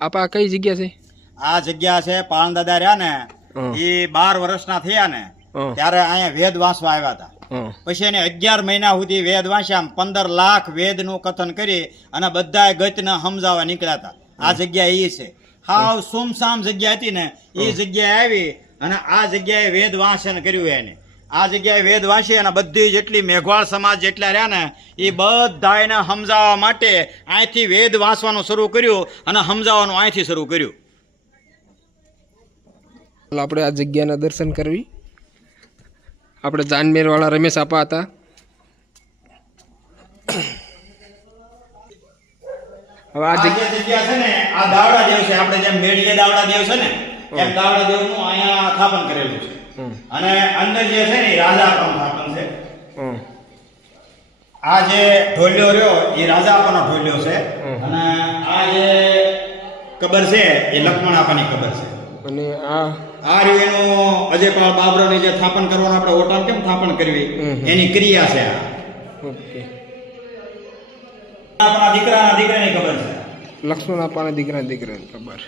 આપા કઈ જગ્યા છે? આ જગ્યા છે પાણ દાદા રહ્યા ને એ 12 વર્ષના થયા ને ત્યારે અહીંયા વેદ વાંચવા આવ્યા હતા. પછી એને 11 મહિના સુધી વેદ વાંચ્યા. 15 લાખ વેદ નું કથન કરી અને બધા ગતને સમજાવવા નીકળ્યા હતા. આ જગ્યા એ છે. હાવ સુમસામ જગ્યા હતી ને એ જગ્યાએ આવી અને આ જગ્યાએ વેદ વાંચન કર્યું. એને આ જગ્યાએ વેદ વાંચી અને બધી જેટલી મેઘવાળ સમાજ જેટલા રહ્યા ને એ બધા એને સમજાવવા માટે અહીંથી વેદ વાંચવાનું શરૂ કર્યું અને સમજાવવાનું અહીંથી શરૂ કર્યું. આપણે આ જગ્યાના દર્શન કરવી. આપણે જાનમેર વાળા રમેશ આપા હતા. હવે આ જગ્યા છે ને આ દાવડા દેવ છે. આપણે જેમ મેડીએ દાવડા દેવ છે ને એમ દાવડા દેવ નું અહીંયા સ્થાપન કરેલું છે. અને અંદર જે છે ને રાજા પણ સ્થાપન છે. આ જે ઢોલિયો રહ્યો એ રાજા આપવાનો ઢોલિયો છે. અને આ જે કબર છે એ લક્ષ્મણ આપવાની કબર છે. અને આ રહ્યું એનું અજયપાળ બાબરોની જે સ્થાપન કરવાનું આપણે ઓટામ કેમ સ્થાપન કરવી એની ક્રિયા છે. ઓકે, આપણા દીકરાની ખબર છે. લક્ષ્મણ આપવાના દીકરાની ખબર.